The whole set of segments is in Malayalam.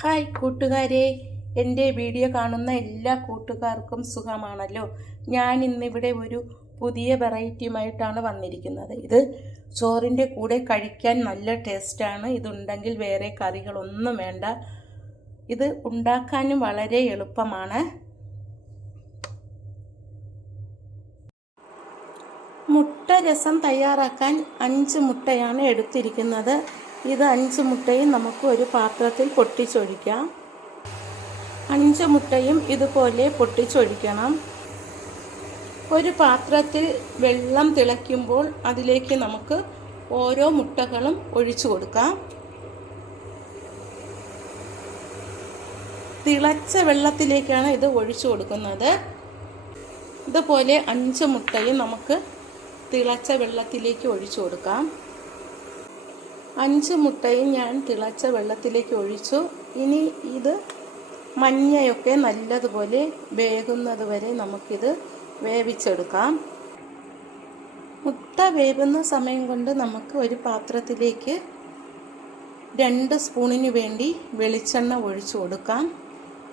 ഹായ് കൂട്ടുകാരെ. എന്റെ വീഡിയോ കാണുന്ന എല്ലാ കൂട്ടുകാർക്കും സുഖമാണല്ലോ. ഞാൻ ഇന്നിവിടെ ഒരു പുതിയ വെറൈറ്റിയുമായിട്ടാണ് വന്നിരിക്കുന്നത്. ഇത് ചോറിന്റെ കൂടെ കഴിക്കാൻ നല്ല ടേസ്റ്റാണ്. ഇതുണ്ടെങ്കിൽ വേറെ കറികളൊന്നും വേണ്ട. ഇത് ഉണ്ടാക്കാനും വളരെ എളുപ്പമാണ്. മുട്ട രസം തയ്യാറാക്കാൻ അഞ്ച് മുട്ടയാണ് എടുത്തിരിക്കുന്നത്. ഇത് അഞ്ച് മുട്ടയും നമുക്ക് ഒരു പാത്രത്തിൽ പൊട്ടിച്ചൊഴിക്കാം. അഞ്ച് മുട്ടയും ഇതുപോലെ പൊട്ടിച്ചൊഴിക്കണം. ഒരു പാത്രത്തിൽ വെള്ളം തിളയ്ക്കുമ്പോൾ അതിലേക്ക് നമുക്ക് ഓരോ മുട്ടകളും ഒഴിച്ചു കൊടുക്കാം. തിളച്ച വെള്ളത്തിലേക്കാണ് ഇത് ഒഴിച്ചു കൊടുക്കുന്നത്. ഇതുപോലെ അഞ്ച് മുട്ടയും നമുക്ക് തിളച്ച വെള്ളത്തിലേക്ക് ഒഴിച്ചു കൊടുക്കാം. അഞ്ച് മുട്ടയും ഞാൻ തിളച്ച വെള്ളത്തിലേക്ക് ഒഴിച്ചു. ഇനി ഇത് മഞ്ഞയൊക്കെ നല്ലതുപോലെ വേകുന്നത് വരെ നമുക്കിത് വേവിച്ചെടുക്കാം. മുട്ട വേവുന്ന സമയം കൊണ്ട് നമുക്ക് ഒരു പാത്രത്തിലേക്ക് രണ്ട് സ്പൂണിന് വേണ്ടി വെളിച്ചെണ്ണ ഒഴിച്ചു കൊടുക്കാം.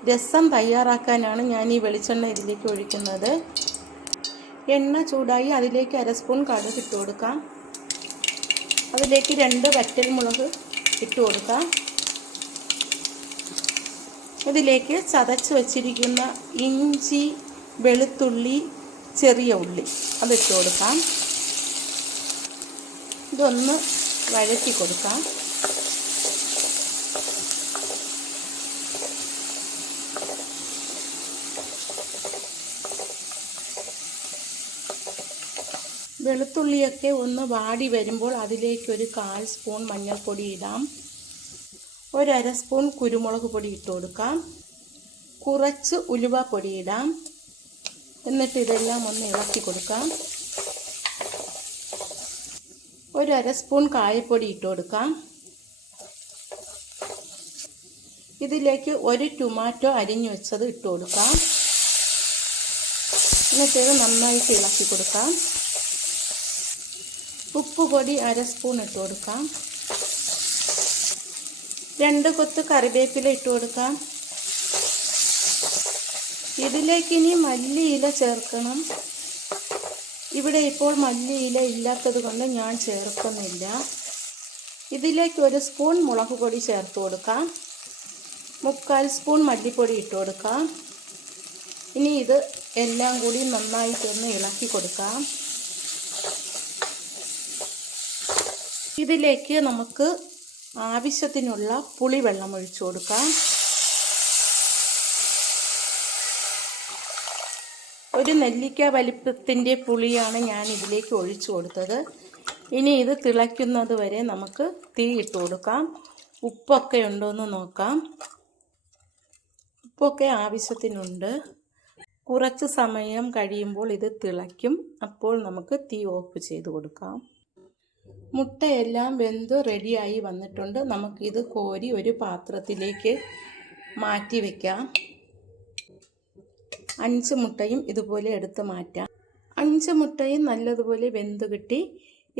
രസം തയ്യാറാക്കാനാണ് ഞാൻ ഈ വെളിച്ചെണ്ണ ഇതിലേക്ക് ഒഴിക്കുന്നത്. എണ്ണ ചൂടായി അതിലേക്ക് അര സ്പൂൺ കടുക് ഇട്ട് കൊടുക്കാം. അതിലേക്ക് രണ്ട് വറ്റൽ മുളക് ഇട്ട് കൊടുക്കാം. ഇതിലേക്ക് ചതച്ച് വച്ചിരിക്കുന്ന ഇഞ്ചി വെളുത്തുള്ളി ചെറിയ ഉള്ളി അതിട്ട് കൊടുക്കാം. ഇതൊന്ന് വഴറ്റി കൊടുക്കാം. വെളുത്തുള്ളിയൊക്കെ ഒന്ന് വാടി വരുമ്പോൾ അതിലേക്കൊരു കാൽ സ്പൂൺ മഞ്ഞൾപ്പൊടി ഇടാം. ഒരര സ്പൂൺ കുരുമുളക് പൊടി ഇട്ട് കൊടുക്കാം. കുറച്ച് ഉലുവ പൊടി ഇടാം. എന്നിട്ട് ഇതെല്ലാം ഒന്ന് ഇളക്കി കൊടുക്കാം. ഒരര സ്പൂൺ കായപ്പൊടി ഇട്ട് കൊടുക്കാം. ഇതിലേക്ക് ഒരു ടൊമാറ്റോ അരിഞ്ഞു വെച്ചത് ഇട്ട് കൊടുക്കാം. എന്നിട്ട് നന്നായിട്ട് ഇളക്കി കൊടുക്കാം. ഉപ്പ് പൊടി അര സ്പൂൺ ഇട്ട് കൊടുക്കാം. രണ്ട് കൊത്ത് കറിവേപ്പില ഇട്ട് കൊടുക്കാം. ഇതിലേക്ക് ഇനി മല്ലിയില ചേർക്കണം. ഇവിടെ ഇപ്പോൾ മല്ലിയില ഇല്ലാത്തത് കൊണ്ട് ഞാൻ ചേർക്കുന്നില്ല. ഇതിലേക്ക് ഒരു സ്പൂൺ മുളക് പൊടി ചേർത്ത് കൊടുക്കാം. മുക്കാൽ സ്പൂൺ മല്ലിപ്പൊടി ഇട്ട് കൊടുക്കാം. ഇനി ഇത് എല്ലാം കൂടി നന്നായിട്ടൊന്ന് ഇളക്കി കൊടുക്കാം. ഇതിലേക്ക് നമുക്ക് ആവശ്യത്തിനുള്ള പുളിവെള്ളം ഒഴിച്ചു കൊടുക്കാം. ഒരു നെല്ലിക്ക വലിപ്പത്തിന്റെ പുളിയാണ് ഞാൻ ഇതിലേക്ക് ഒഴിച്ചു കൊടുത്തത്. ഇനി ഇത് തിളയ്ക്കുന്നത് വരെ നമുക്ക് തീ ഇട്ട് കൊടുക്കാം. ഉപ്പൊക്കെ ഉണ്ടോ എന്ന് നോക്കാം. ഉപ്പൊക്കെ ആവശ്യത്തിനുണ്ട്. കുറച്ച് സമയം കഴിയുമ്പോൾ ഇത് തിളയ്ക്കും. അപ്പോൾ നമുക്ക് തീ ഓഫ് ചെയ്ത് കൊടുക്കാം. മുട്ടയെല്ലാം വെന്ത് റെഡിയായി വന്നിട്ടുണ്ട്. നമുക്കിത് കോരി ഒരു പാത്രത്തിലേക്ക് മാറ്റി വയ്ക്കാം അഞ്ച് മുട്ടയും ഇതുപോലെ എടുത്ത് മാറ്റാം. അഞ്ച് മുട്ടയും നല്ലതുപോലെ വെന്ത് കിട്ടി.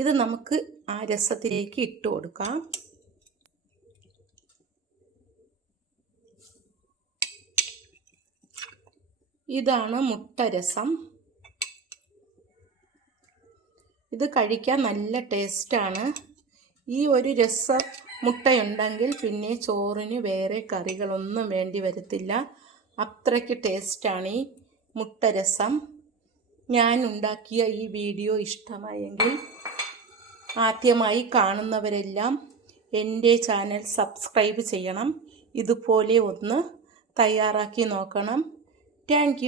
ഇത് നമുക്ക് ആ രസത്തിലേക്ക് ഇട്ട് കൊടുക്കാം. ഇതാണ് മുട്ട രസം. ഇത് കഴിക്കാൻ നല്ല ടേസ്റ്റാണ്. ഈ ഒരു രസ മുട്ടയുണ്ടെങ്കിൽ പിന്നെ ചോറിന് വേറെ കറികളൊന്നും വേണ്ടി വരത്തില്ല. അത്രയ്ക്ക് ടേസ്റ്റാണ് ഈ മുട്ട രസം. ഞാൻ ഉണ്ടാക്കിയ ഈ വീഡിയോ ഇഷ്ടമായെങ്കിൽ ആദ്യമായി കാണുന്നവരെല്ലാം എന്റെ ചാനൽ സബ്സ്ക്രൈബ് ചെയ്യണം. ഇതുപോലെ ഒന്ന് തയ്യാറാക്കി നോക്കണം. താങ്ക്